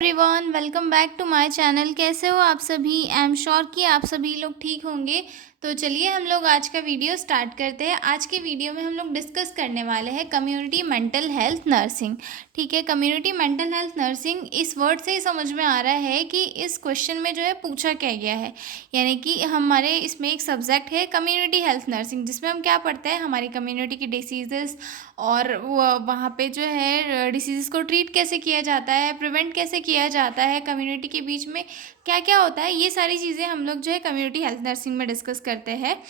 Everyone, welcome back to my channel. कैसे हो आप सभी? आई एम श्योर कि आप सभी लोग ठीक होंगे। तो चलिए हम लोग आज का वीडियो स्टार्ट करते हैं। आज के वीडियो में हम लोग डिस्कस करने वाले हैं कम्युनिटी मेंटल हेल्थ नर्सिंग। ठीक है, कम्युनिटी मेंटल हेल्थ नर्सिंग इस वर्ड से ही समझ में आ रहा है कि इस क्वेश्चन में जो है पूछा क्या गया है। यानी कि हमारे इसमें एक सब्जेक्ट है कम्युनिटी हेल्थ नर्सिंग, जिसमें हम क्या पढ़ते हैं, हमारी कम्युनिटी की डिसीजेस और वहाँ पे जो है डिसीज़ को ट्रीट कैसे किया जाता है, प्रिवेंट कैसे किया जाता है, कम्युनिटी के बीच में क्या क्या होता है, ये सारी चीज़ें हम लोग जो है कम्युनिटी हेल्थ नर्सिंग में डिस्कस करते हैं।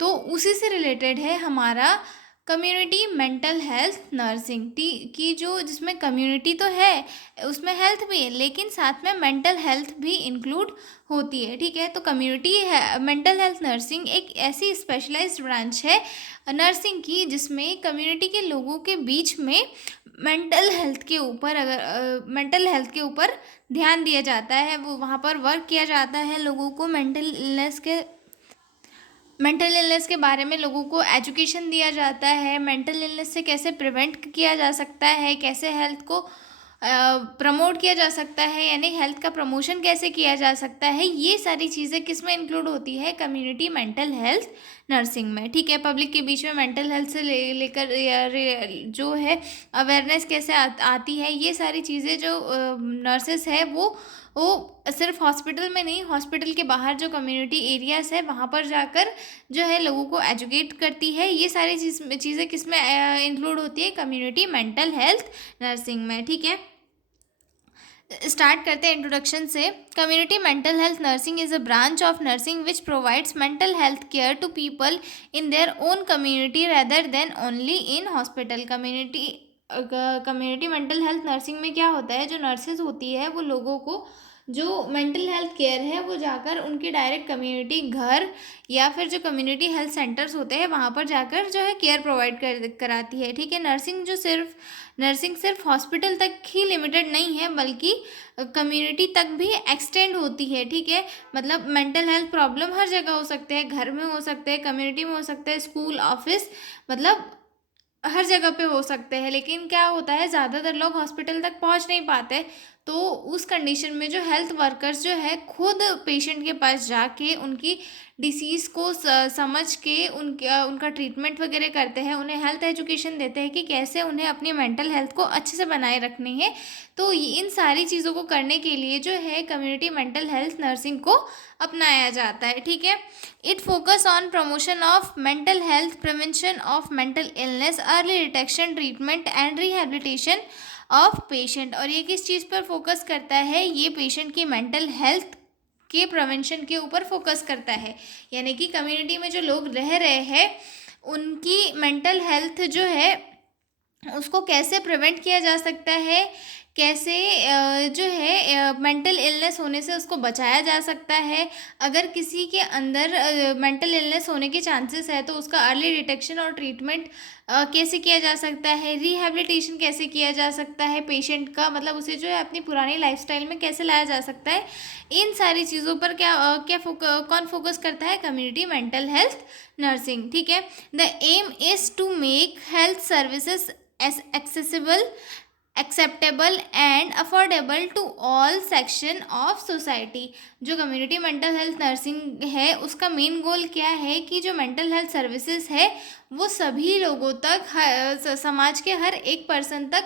तो उसी से रिलेटेड है हमारा कम्युनिटी मेंटल हेल्थ नर्सिंग की जो जिसमें कम्युनिटी तो है, उसमें हेल्थ भी है, लेकिन साथ में मेंटल हेल्थ भी इंक्लूड होती है। ठीक है, तो कम्युनिटी है मेंटल हेल्थ नर्सिंग एक ऐसी स्पेशलाइज्ड ब्रांच है नर्सिंग की, जिसमें कम्युनिटी के लोगों के बीच में मेंटल हेल्थ के ऊपर ध्यान दिया जाता है। वो वहाँ पर वर्क किया जाता है, लोगों को मेंटल इलनेस के बारे में लोगों को एजुकेशन दिया जाता है। मेंटल इलनेस से कैसे प्रिवेंट किया जा सकता है, कैसे हेल्थ को प्रमोट किया जा सकता है, यानी हेल्थ का प्रमोशन कैसे किया जा सकता है, ये सारी चीज़ें किस में इंक्लूड होती है, कम्युनिटी मेंटल हेल्थ नर्सिंग में। ठीक है, पब्लिक के बीच में मेंटल हेल्थ से लेकर जो है अवेयरनेस कैसे आती है, ये सारी चीज़ें जो नर्सेस है वो सिर्फ हॉस्पिटल में नहीं, हॉस्पिटल के बाहर जो कम्युनिटी एरियाज है वहाँ पर जाकर जो है लोगों को एजुकेट करती है। ये सारी चीज़ें किस में इंक्लूड होती है, कम्युनिटी मेंटल हेल्थ नर्सिंग में। ठीक है, स्टार्ट करते हैं इंट्रोडक्शन से। Community mental health nursing is a branch of nursing which provides mental health care to people in their own community rather than only in hospital. Community mental health nursing में क्या होता है, जो nurses होती है वो लोगों को जो मेंटल हेल्थ केयर है वो जाकर उनकी डायरेक्ट कम्युनिटी घर या फिर जो कम्युनिटी हेल्थ सेंटर्स होते हैं वहाँ पर जाकर जो है केयर प्रोवाइड कराती है। ठीक है, नर्सिंग सिर्फ हॉस्पिटल तक ही लिमिटेड नहीं है, बल्कि कम्युनिटी तक भी एक्सटेंड होती है। ठीक है, मतलब मेंटल हेल्थ प्रॉब्लम हर जगह हो सकते हैं, घर में हो सकते हैं, कम्युनिटी में हो सकते हैं, स्कूल, ऑफिस, मतलब हर जगह पे हो सकते हैं। लेकिन क्या होता है, ज़्यादातर लोग हॉस्पिटल तक पहुंच नहीं पाते। तो उस कंडीशन में जो हेल्थ वर्कर्स जो है खुद पेशेंट के पास जाके उनकी डिसीज़ को समझ के उनका ट्रीटमेंट वगैरह करते हैं, उन्हें हेल्थ एजुकेशन देते हैं कि कैसे उन्हें अपनी मेंटल हेल्थ को अच्छे से बनाए रखनी है। तो इन सारी चीज़ों को करने के लिए जो है कम्युनिटी मेंटल हेल्थ नर्सिंग को अपनाया जाता है। ठीक है, it focus on promotion of mental health, prevention of mental illness, early detection, treatment and rehabilitation of patient. और ये किस चीज़ पर फोकस करता है, ये पेशेंट की मेंटल हेल्थ के प्रिवेंशन के ऊपर फोकस करता है। यानी कि कम्युनिटी में जो लोग रह रहे हैं उनकी मेंटल हेल्थ जो है उसको कैसे प्रिवेंट किया जा सकता है, कैसे जो है मेंटल इलनेस होने से उसको बचाया जा सकता है। अगर किसी के अंदर मेंटल इलनेस होने के चांसेस है तो उसका अर्ली डिटेक्शन और ट्रीटमेंट कैसे किया जा सकता है, रिहैबिलिटेशन कैसे किया जा सकता है पेशेंट का, मतलब उसे जो है अपनी पुरानी लाइफस्टाइल में कैसे लाया जा सकता है। इन सारी चीज़ों पर कौन फोकस करता है, कम्युनिटी मेंटल हेल्थ नर्सिंग। ठीक है, the aim is to make health services accessible, acceptable and affordable to all section of society। जो कम्युनिटी मेंटल हेल्थ नर्सिंग है उसका मेन गोल क्या है कि जो मेंटल हेल्थ सर्विसेज है वो सभी लोगों तक, समाज के हर एक पर्सन तक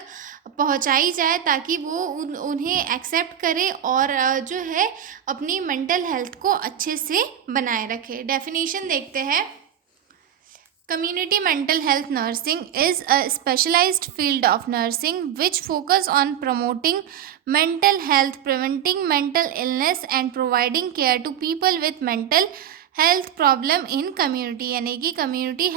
पहुंचाई जाए, ताकि वो उन्हें एक्सेप्ट करे और जो है अपनी मेंटल हेल्थ को अच्छे से बनाए रखे। डेफिनेशन देखते हैं। Community mental health nursing is a specialized field of nursing which focus on promoting mental health, preventing mental illness and providing care to people with mental health problem in community. यानी कि community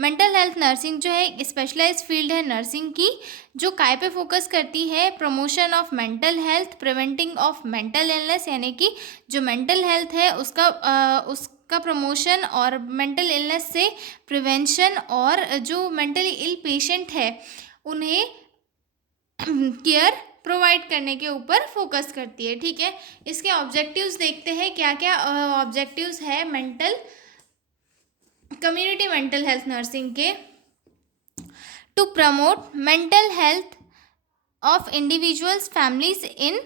mental health nursing जो है specialised field है nursing की, जो काय पे focus करती है, promotion of mental health, preventing of mental illness, यानी कि जो मेंटल हेल्थ है उसका प्रमोशन और मेंटल इलनेस से प्रिवेंशन, और जो मेंटली इल पेशेंट है उन्हें केयर प्रोवाइड करने के ऊपर फोकस करती है। ठीक है, इसके ऑब्जेक्टिव्स देखते हैं, क्या क्या ऑब्जेक्टिव्स है कम्युनिटी मेंटल हेल्थ नर्सिंग के। To promote mental health of individuals, families in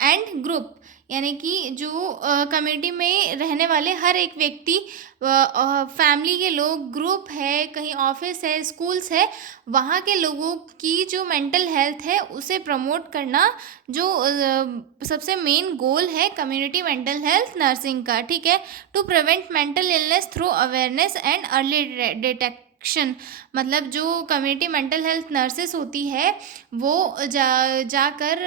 and group, यानी कि जो कम्युनिटी में रहने वाले हर एक व्यक्ति, फैमिली के लोग, ग्रुप है, कहीं ऑफिस है, स्कूल्स है, वहाँ के लोगों की जो मेंटल हेल्थ है उसे प्रमोट करना जो सबसे मेन गोल है कम्युनिटी मेंटल हेल्थ नर्सिंग का। ठीक है। To prevent mental illness through awareness and early detection, मतलब जो कम्युनिटी मेंटल हेल्थ नर्सेस होती है वो जाकर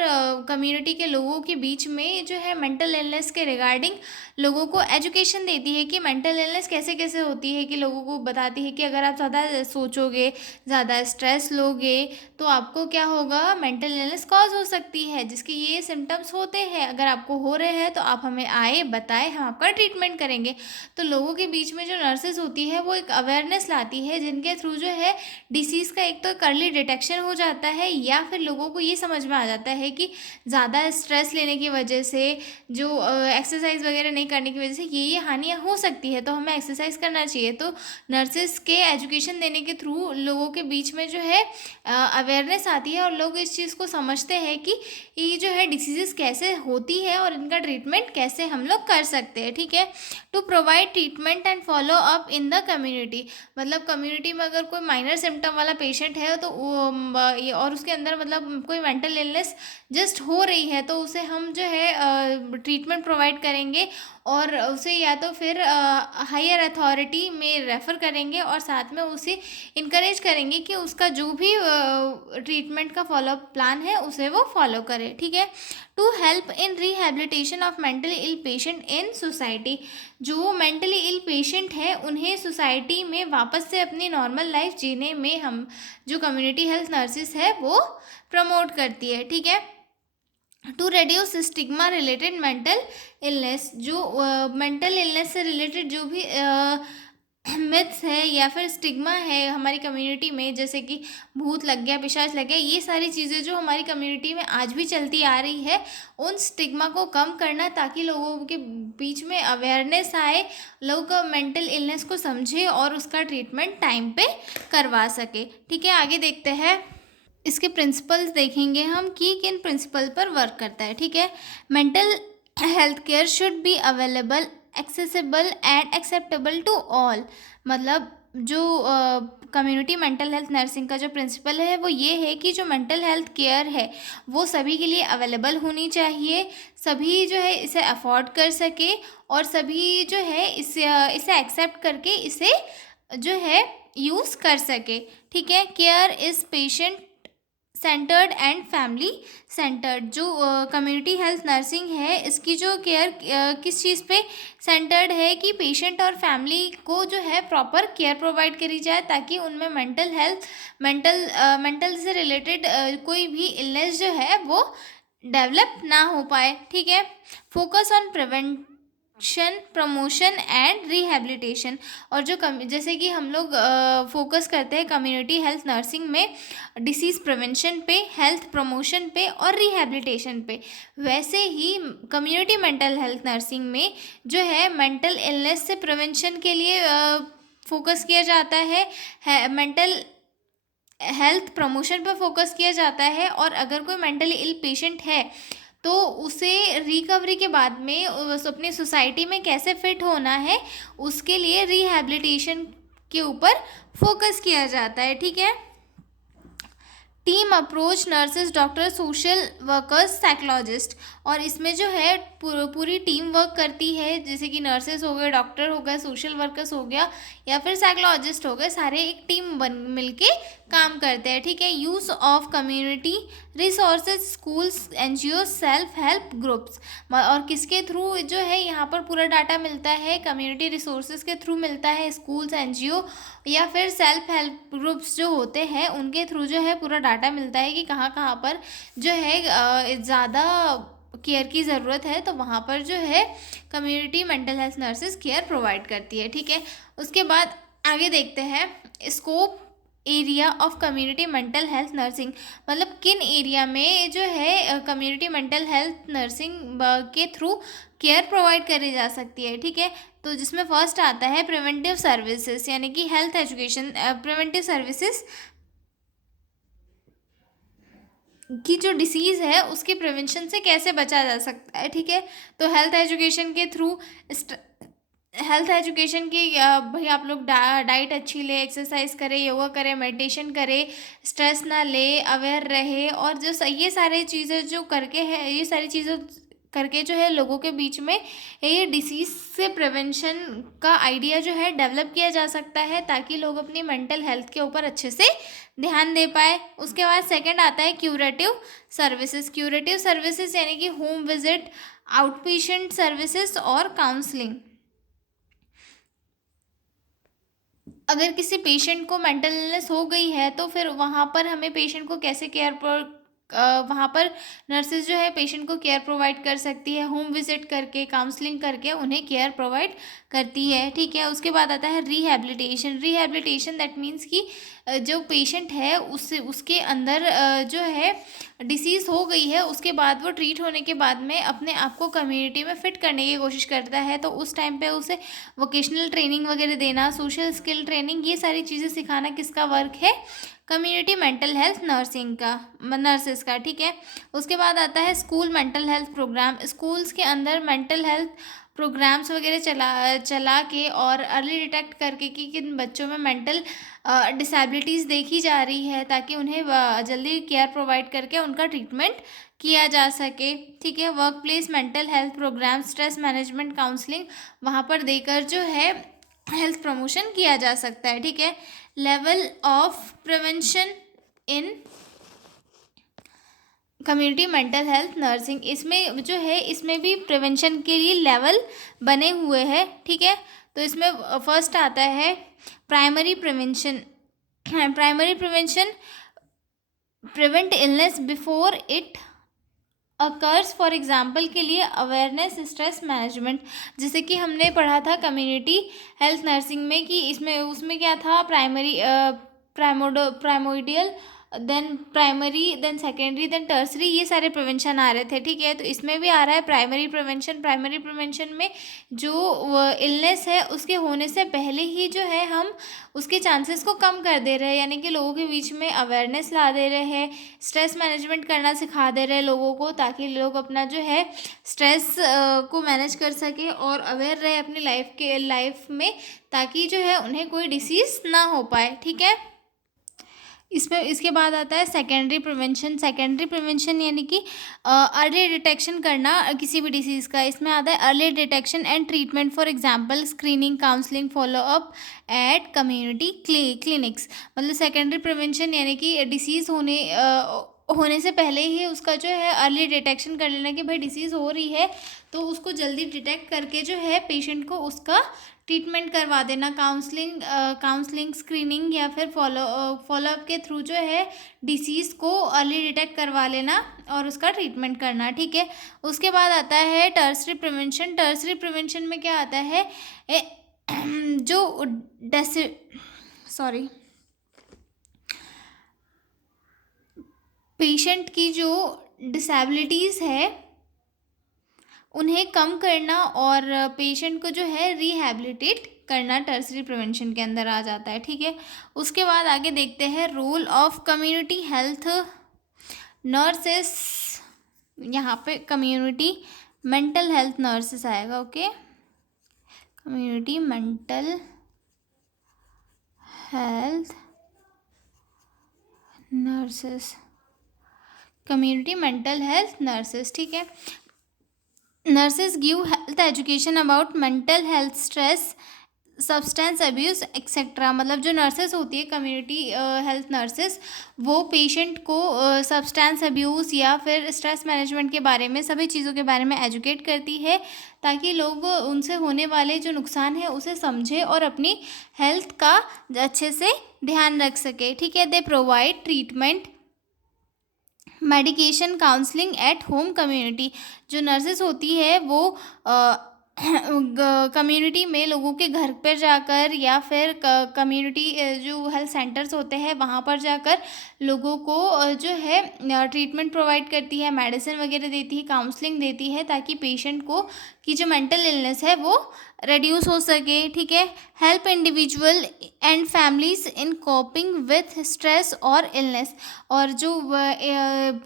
कम्युनिटी के लोगों के बीच में जो है मेंटल इलनेस के रिगार्डिंग लोगों को एजुकेशन देती है कि मेंटल इलनेस कैसे कैसे होती है, कि लोगों को बताती है कि अगर आप ज़्यादा सोचोगे, ज़्यादा स्ट्रेस लोगे तो आपको क्या होगा, मेंटल इलनेस कॉज हो सकती है, जिसके ये सिम्टम्स होते हैं। अगर आपको हो रहे हैं तो आप हमें आए बताएं, हम आपका ट्रीटमेंट करेंगे। तो लोगों के बीच में जो नर्सेज होती है वो एक अवेयरनेस लाती है, जिनके थ्रू जो है डिसीज़ का एक तो अर्ली डिटेक्शन हो जाता है, या फिर लोगों को ये समझ में आ जाता है कि ज़्यादा स्ट्रेस लेने की वजह से, जो एक्सरसाइज वगैरह नहीं करने की वजह से ये हानियाँ हो सकती है, तो हमें एक्सरसाइज करना चाहिए। तो नर्सेस के एजुकेशन देने के थ्रू लोगों के बीच में जो है अवेयरनेस आती है, और लोग इस चीज़ को समझते हैं कि ये जो है डिसीजेस कैसे होती है और इनका ट्रीटमेंट कैसे हम लोग कर सकते हैं। ठीक है। To provide treatment and follow up in the community, मतलब कम्युनिटी में अगर कोई माइनर सिम्टम वाला पेशेंट है तो और उसके अंदर मतलब कोई मेंटल इलनेस जस्ट हो रही है, तो उसे हम जो है ट्रीटमेंट प्रोवाइड करेंगे, और उसे या तो फिर हायर अथॉरिटी में रेफ़र करेंगे, और साथ में उसे इनकरेज करेंगे कि उसका जो भी ट्रीटमेंट का फॉलोअप प्लान है उसे वो फॉलो करे। ठीक है। To help in rehabilitation of mentally ill patient in society, जो मेंटली इल पेशेंट है उन्हें सोसाइटी में वापस से अपनी नॉर्मल लाइफ जीने में हम जो कम्युनिटी हेल्थ नर्सेस है वो प्रमोट करती है। ठीक है। To reduce stigma related mental illness, जो मेंटल इलनेस से रिलेटेड जो भी मिथ्स है या फिर स्टिग्मा है हमारी कम्युनिटी में, जैसे कि भूत लग गया, पिशाच लग गया, ये सारी चीज़ें जो हमारी कम्युनिटी में आज भी चलती आ रही है, उन स्टिग्मा को कम करना, ताकि लोगों के बीच में अवेयरनेस आए, लोग मेंटल इलनेस को समझे और उसका ट्रीटमेंट टाइम पे करवा सके। ठीक है। आगे देखते हैं, इसके प्रिंसिपल्स देखेंगे हम कि किन प्रिंसिपल पर वर्क करता है। ठीक है। Mental health care should be available, accessible and acceptable to all, मतलब जो कम्युनिटी मेंटल हेल्थ नर्सिंग का जो प्रिंसिपल है वो ये है कि जो मेंटल हेल्थ केयर है वो सभी के लिए अवेलेबल होनी चाहिए, सभी जो है इसे अफोर्ड कर सके, और सभी जो है इसे एक्सेप्ट करके इसे जो है यूज़ कर सके। ठीक है। Care is patient centred and family centred, जो कम्युनिटी हेल्थ नर्सिंग है इसकी जो केयर किस चीज़ पे सेंटर्ड है कि पेशेंट और फैमिली को जो है प्रॉपर केयर प्रोवाइड करी जाए, ताकि उनमें मेंटल से रिलेटेड कोई भी इलनेस जो है वो डेवलप ना हो पाए। ठीक है। Focus on prevention, promotion and rehabilitation, और जो जैसे कि हम लोग फोकस करते हैं कम्युनिटी हेल्थ नर्सिंग में डिसीज़ प्रिवेंशन पे, हेल्थ प्रमोशन पे और रिहेबिलिटेशन पे, वैसे ही कम्युनिटी मेंटल हेल्थ नर्सिंग में जो है मेंटल इलनेस से प्रिवेंशन के लिए फोकस किया जाता है, मेंटल हेल्थ प्रमोशन पर फोकस किया जाता है, और अगर कोई मेंटली इल पेशेंट है तो उसे रिकवरी के बाद में अपनी सोसाइटी में कैसे फिट होना है उसके लिए रिहैबिलिटेशन के ऊपर फोकस किया जाता है। ठीक है। Team approach, nurses, doctor, social workers, psychologist, और इसमें जो है पूरी टीम वर्क करती है, जैसे कि नर्सेज हो गए, डॉक्टर हो गए, सोशल वर्कर्स हो गया, या फिर साइकोलॉजिस्ट हो गए, सारे एक टीम बन मिलके काम करते हैं। ठीक है। Use of community resources, schools, NGO, self help groups, और किसके थ्रू जो है यहाँ पर पूरा डाटा मिलता है, कम्युनिटी रिसोर्सेज के थ्रू मिलता है, स्कूल्स, एनजीओ या फिर सेल्फ हेल्प ग्रुप्स जो होते हैं उनके थ्रू जो है पूरा डाटा मिलता है कि कहाँ कहाँ पर जो है ज़्यादा केयर की ज़रूरत है, तो वहाँ पर जो है community mental health nurses care provide करती है। ठीक है। उसके बाद आगे देखते हैं scope area of community mental health nursing, मतलब किन एरिया में जो है कम्युनिटी मेंटल हेल्थ नर्सिंग के थ्रू केयर प्रोवाइड करी जा सकती है। ठीक है। तो जिसमें फर्स्ट आता है प्रिवेंटिव सर्विसेज, यानी कि हेल्थ एजुकेशन, प्रिवेंटिव सर्विसेज की जो डिसीज़ है उसके प्रिवेंशन से कैसे बचा जा सकता है, ठीक है। तो हेल्थ एजुकेशन के थ्रू, हेल्थ एजुकेशन की भाई आप लोग डाइट अच्छी ले, एक्सरसाइज करें, योगा करें, मेडिटेशन करें, स्ट्रेस ना ले, अवेयर रहे, और जो ये सारी चीज़ें जो करके है, ये सारी चीज़ें करके जो है लोगों के बीच में ये डिसीज़ से प्रिवेंशन का आइडिया जो है डेवलप किया जा सकता है, ताकि लोग अपनी मेंटल हेल्थ के ऊपर अच्छे से ध्यान दे पाए। उसके बाद सेकंड आता है क्यूरेटिव सर्विसेज। क्यूरेटिव सर्विसेज यानी कि home visit, out patient services और काउंसलिंग। अगर किसी पेशेंट को मेंटल इलनेस हो गई है तो फिर वहाँ पर हमें पेशेंट को कैसे वहाँ पर नर्सेज जो है पेशेंट को केयर प्रोवाइड कर सकती है, होम विजिट करके, काउंसलिंग करके उन्हें केयर प्रोवाइड करती है, ठीक है। उसके बाद आता है रिहैबिलिटेशन। रिहैबिलिटेशन दैट मीन्स कि जो पेशेंट है उसके अंदर जो है डिसीज़ हो गई है, उसके बाद वो ट्रीट होने के बाद में अपने आप को कम्युनिटी में फ़िट करने की कोशिश करता है, तो उस टाइम पे उसे वोकेशनल ट्रेनिंग वगैरह देना, सोशल स्किल ट्रेनिंग, ये सारी चीज़ें सिखाना किसका वर्क है? कम्युनिटी मेंटल हेल्थ नर्सिंग का, नर्सेस का, ठीक है। उसके बाद आता है school mental health program. Schools के अंदर मेंटल हेल्थ प्रोग्राम्स वगैरह चला के और अर्ली डिटेक्ट करके कि किन बच्चों में मेंटल डिसेबिलिटीज़ देखी जा रही है, ताकि उन्हें जल्दी केयर प्रोवाइड करके उनका ट्रीटमेंट किया जा सके, ठीक है। Work place mental health program, stress management counselling वहाँ पर देकर जो है हेल्थ प्रमोशन किया जा सकता है, ठीक है। Level of prevention in community mental health nursing, इसमें जो है इसमें भी प्रिवेंशन के लिए लेवल बने हुए हैं, ठीक है। तो इसमें फर्स्ट आता है primary prevention. Primary prevention prevent illness before it occurs. For example के लिए अवेयरनेस, स्ट्रेस मैनेजमेंट, जैसे कि हमने पढ़ा था कम्युनिटी हेल्थ नर्सिंग में कि इसमें उसमें क्या था, primordial, then primary, then secondary, then tertiary, ये सारे प्रिवेंशन आ रहे थे, ठीक है। तो इसमें भी आ रहा है प्राइमरी प्रिवेंशन। प्राइमरी प्रिवेंशन में जो इलनेस है उसके होने से पहले ही जो है हम उसके चांसेस को कम कर दे रहे हैं, यानी कि लोगों के बीच में अवेयरनेस ला दे रहे हैं, स्ट्रेस मैनेजमेंट करना सिखा दे रहे हैं लोगों को, ताकि लोग अपना जो है स्ट्रेस को मैनेज कर सके और अवेयर रहे अपनी लाइफ में, ताकि जो है उन्हें कोई डिसीज़ ना हो पाए, ठीक है। इसमें इसके बाद आता है सेकेंडरी प्रिवेंशन। सेकेंडरी प्रिवेंशन यानी कि अर्ली डिटेक्शन करना किसी भी डिसीज़ का। इसमें आता है early detection and treatment, for example screening, counselling, follow up at community clinics. मतलब सेकेंडरी प्रिवेंशन यानी कि डिसीज़ होने से पहले ही उसका जो है अर्ली डिटेक्शन कर लेना कि भाई डिसीज़ हो रही है, तो उसको जल्दी डिटेक्ट करके जो है पेशेंट को उसका ट्रीटमेंट करवा देना, काउंसलिंग, स्क्रीनिंग या फिर फॉलोअप के थ्रू जो है डिसीज़ को अर्ली डिटेक्ट करवा लेना और उसका ट्रीटमेंट करना, ठीक है। उसके बाद आता है टर्सरी प्रिवेंशन। टर्सरी प्रिवेंशन में क्या आता है, जो पेशेंट की जो डिसेबिलिटीज़ है उन्हें कम करना और पेशेंट को जो है रिहैबिलिटेट करना टर्सरी प्रिवेंशन के अंदर आ जाता है, ठीक है। उसके बाद आगे देखते हैं role of community health nurses. यहाँ पे कम्युनिटी मेंटल हेल्थ नर्सेस आएगा, okay. Community mental health nurses, community mental health nurses, ठीक है। Nurses give health education about mental health, stress, substance abuse etcetera. मतलब जो नर्सेज होती है कम्युनिटी हेल्थ नर्सेज, वो पेशेंट को सब्सटेंस अब्यूज़ या फिर स्ट्रेस मैनेजमेंट के बारे में, सभी चीज़ों के बारे में एजुकेट करती है, ताकि लोग उनसे होने वाले जो नुकसान है उसे समझे और अपनी हेल्थ का अच्छे से ध्यान रख सके, ठीक है। They provide treatment, medication, counselling at home community. जो नर्सेस होती है वो कम्युनिटी में लोगों के घर पर जाकर या फिर कम्युनिटी जो हेल्थ सेंटर्स होते हैं वहाँ पर जाकर लोगों को जो है ट्रीटमेंट प्रोवाइड करती है, मेडिसिन वगैरह देती है, काउंसलिंग देती है, ताकि पेशेंट को की जो मेंटल इलनेस है वो रिड्यूस हो सके। ठीक है। Help individual and families in coping with stress और इलनेस, और जो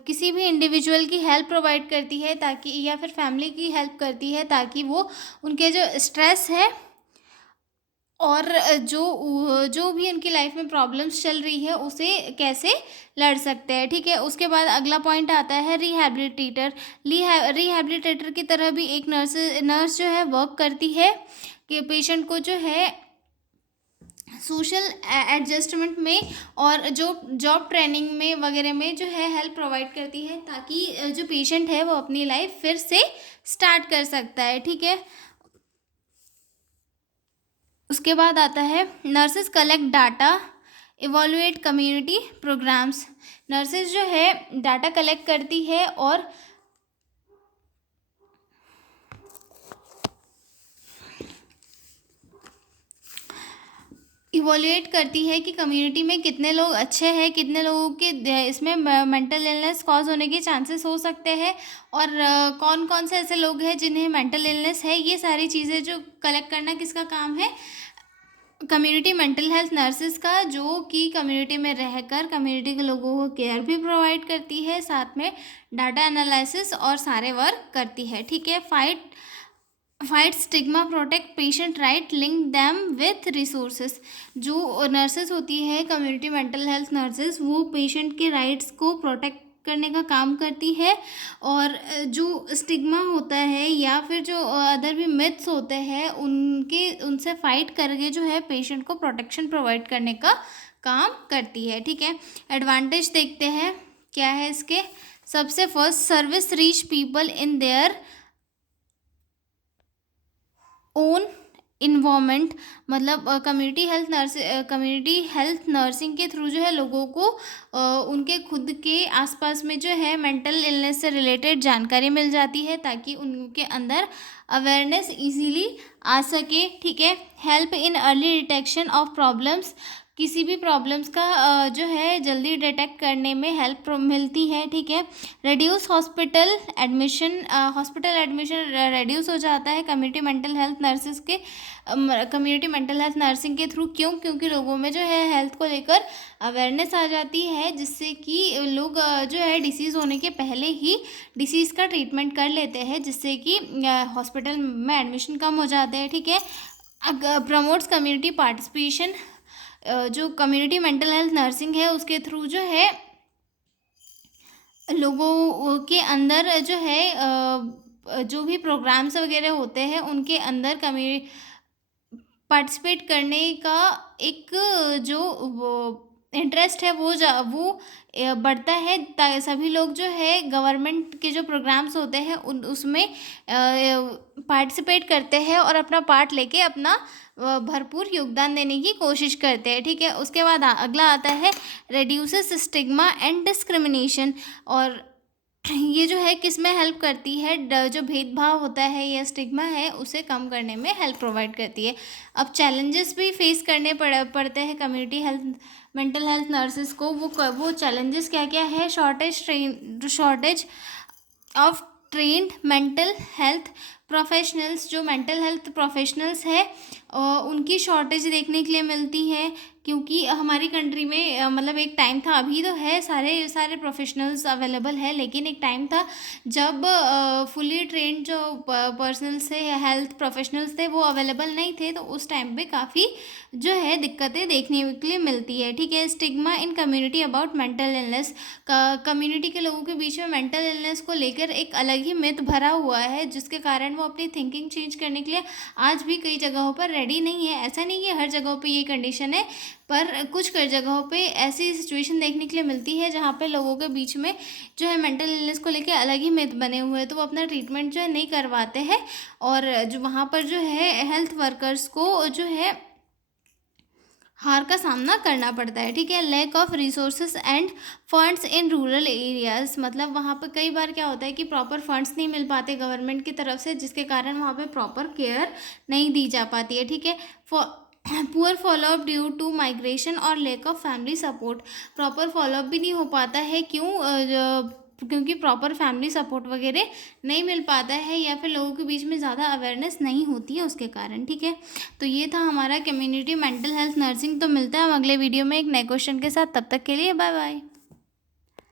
किसी भी इंडिविजुअल की हेल्प प्रोवाइड करती है ताकि, या फिर फैमिली की हेल्प करती है ताकि वो उनके जो स्ट्रेस है और जो भी उनकी लाइफ में प्रॉब्लम्स चल रही है उसे कैसे लड़ सकते हैं। ठीक है। उसके बाद अगला पॉइंट आता है रिहैबिलिटेटर। रिहैबिलिटेटर की तरह भी एक नर्स जो है वर्क करती है कि पेशेंट को जो है सोशल एडजस्टमेंट में और जो जॉब ट्रेनिंग में वगैरह में जो है हेल्प प्रोवाइड करती है, ताकि जो पेशेंट है वो अपनी लाइफ फिर से स्टार्ट कर सकता है। ठीक है। उसके बाद आता है nurses collect data, evaluate community programmes. Nurses जो है डाटा कलेक्ट करती है और इवोल्यूएट करती है कि कम्युनिटी में कितने लोग अच्छे हैं, कितने लोगों के इसमें मेंटल इलनेस कॉज होने के चांसेस हो सकते हैं, और कौन कौन से ऐसे लोग हैं जिन्हें मेंटल इलनेस है। ये सारी चीज़ें जो कलेक्ट करना किसका काम है? कम्युनिटी मेंटल हेल्थ नर्सेज का, जो कि कम्युनिटी में रहकर कम्युनिटी के लोगों को केयर भी प्रोवाइड करती है, साथ में डाटा एनालिसिस और सारे वर्क करती है। ठीक है। Fight stigma, protect patient right, link them with resources. जो नर्सेज होती है कम्युनिटी मेंटल हेल्थ नर्सेज, वो पेशेंट के राइट्स को प्रोटेक्ट करने का काम करती है, और जो स्टिग्मा होता है या फिर जो अदर भी मिथ्स होते हैं उनसे फाइट करके जो है पेशेंट को प्रोटेक्शन प्रोवाइड करने का काम करती है। ठीक है। एडवांटेज देखते हैं क्या है इसके। सबसे first, service reach people in their own environment, मतलब कम्युनिटी हेल्थ नर्सिंग के थ्रू जो है लोगों को उनके खुद के आसपास में जो है मेंटल इलनेस से रिलेटेड जानकारी मिल जाती है, ताकि उनके अंदर अवेयरनेस इजीली आ सके। ठीक है। Help in early detection of problems, किसी भी प्रॉब्लम्स का जो है जल्दी डिटेक्ट करने में हेल्प मिलती है। ठीक है। रिड्यूस हॉस्पिटल एडमिशन रिड्यूस हो जाता है कम्युनिटी मेंटल हेल्थ नर्सेज के कम्युनिटी मेंटल हेल्थ नर्सिंग के थ्रू। क्योंकि लोगों में जो है हेल्थ को लेकर अवेयरनेस आ जाती है, जिससे कि लोग जो है डिसीज़ होने के पहले ही डिसीज़ का ट्रीटमेंट कर लेते हैं, जिससे कि हॉस्पिटल में एडमिशन कम हो जाते हैं। ठीक है। प्रमोट्स कम्युनिटी पार्टिसिपेशन, जो कम्युनिटी मेंटल हेल्थ नर्सिंग है उसके थ्रू जो है लोगों के अंदर जो है जो भी प्रोग्राम्स वगैरह होते हैं उनके अंदर पार्टिसिपेट करने का एक जो वो इंटरेस्ट है वो बढ़ता है। सभी लोग जो है गवर्नमेंट के जो प्रोग्राम्स होते हैं उसमें पार्टिसिपेट करते हैं और अपना पार्ट लेके अपना भरपूर योगदान देने की कोशिश करते हैं। ठीक है। उसके बाद अगला आता है रेड्यूसेस स्टिग्मा एंड डिस्क्रिमिनेशन, और ये जो है किस में हेल्प करती है? जो भेदभाव होता है या स्टिग्मा है उसे कम करने में हेल्प प्रोवाइड करती है। अब चैलेंजेस भी फेस करने पड़ते हैं community health mental health nurses को। वो चैलेंजेस क्या क्या है? Shortage of trend mental health professionals, जो मेंटल हेल्थ प्रोफेशनल्स है उनकी शॉर्टेज देखने के लिए मिलती है, क्योंकि हमारी कंट्री में मतलब एक टाइम था, अभी तो है सारे प्रोफेशनल्स अवेलेबल है, लेकिन एक टाइम था जब फुली ट्रेंड जो पर्सनल्स थे, हेल्थ प्रोफेशनल्स थे, वो अवेलेबल नहीं थे। तो उस टाइम पे काफ़ी जो है दिक्कतें देखने के लिए मिलती है। ठीक है। Stigma in community about mental illness, community के लोगों के बीच में मेंटल इलनेस को लेकर एक अलग ही मिथ भरा हुआ है, जिसके कारण वो अपनी थिंकिंग चेंज करने के लिए आज भी कई जगहों पर रेडी नहीं है। ऐसा नहीं है हर जगहों पे ये कंडीशन है, पर कुछ कई जगहों पे ऐसी सिचुएशन देखने के लिए मिलती है जहाँ पे लोगों के बीच में जो है मेंटल इलनेस को लेकर अलग ही मिथ बने हुए हैं, तो वो अपना ट्रीटमेंट जो है नहीं करवाते हैं, और जो वहाँ पर जो है हेल्थ वर्कर्स को जो है हार का सामना करना पड़ता है, ठीक है। Lack of resources and funds in rural areas, मतलब वहाँ पे कई बार क्या होता है कि प्रॉपर फंड्स नहीं मिल पाते गवर्नमेंट की तरफ से, जिसके कारण वहाँ पे प्रॉपर केयर नहीं दी जा पाती है, ठीक है। Poor follow up due to migration और lack of family support, proper follow up भी नहीं हो पाता है, क्यों? क्योंकि प्रॉपर फैमिली सपोर्ट वगैरह नहीं मिल पाता है, या फिर लोगों के बीच में ज़्यादा अवेयरनेस नहीं होती है उसके कारण, ठीक है। तो ये था हमारा कम्युनिटी मेंटल हेल्थ नर्सिंग। तो मिलता है हम अगले वीडियो में एक नए क्वेश्चन के साथ, तब तक के लिए बाय बाय।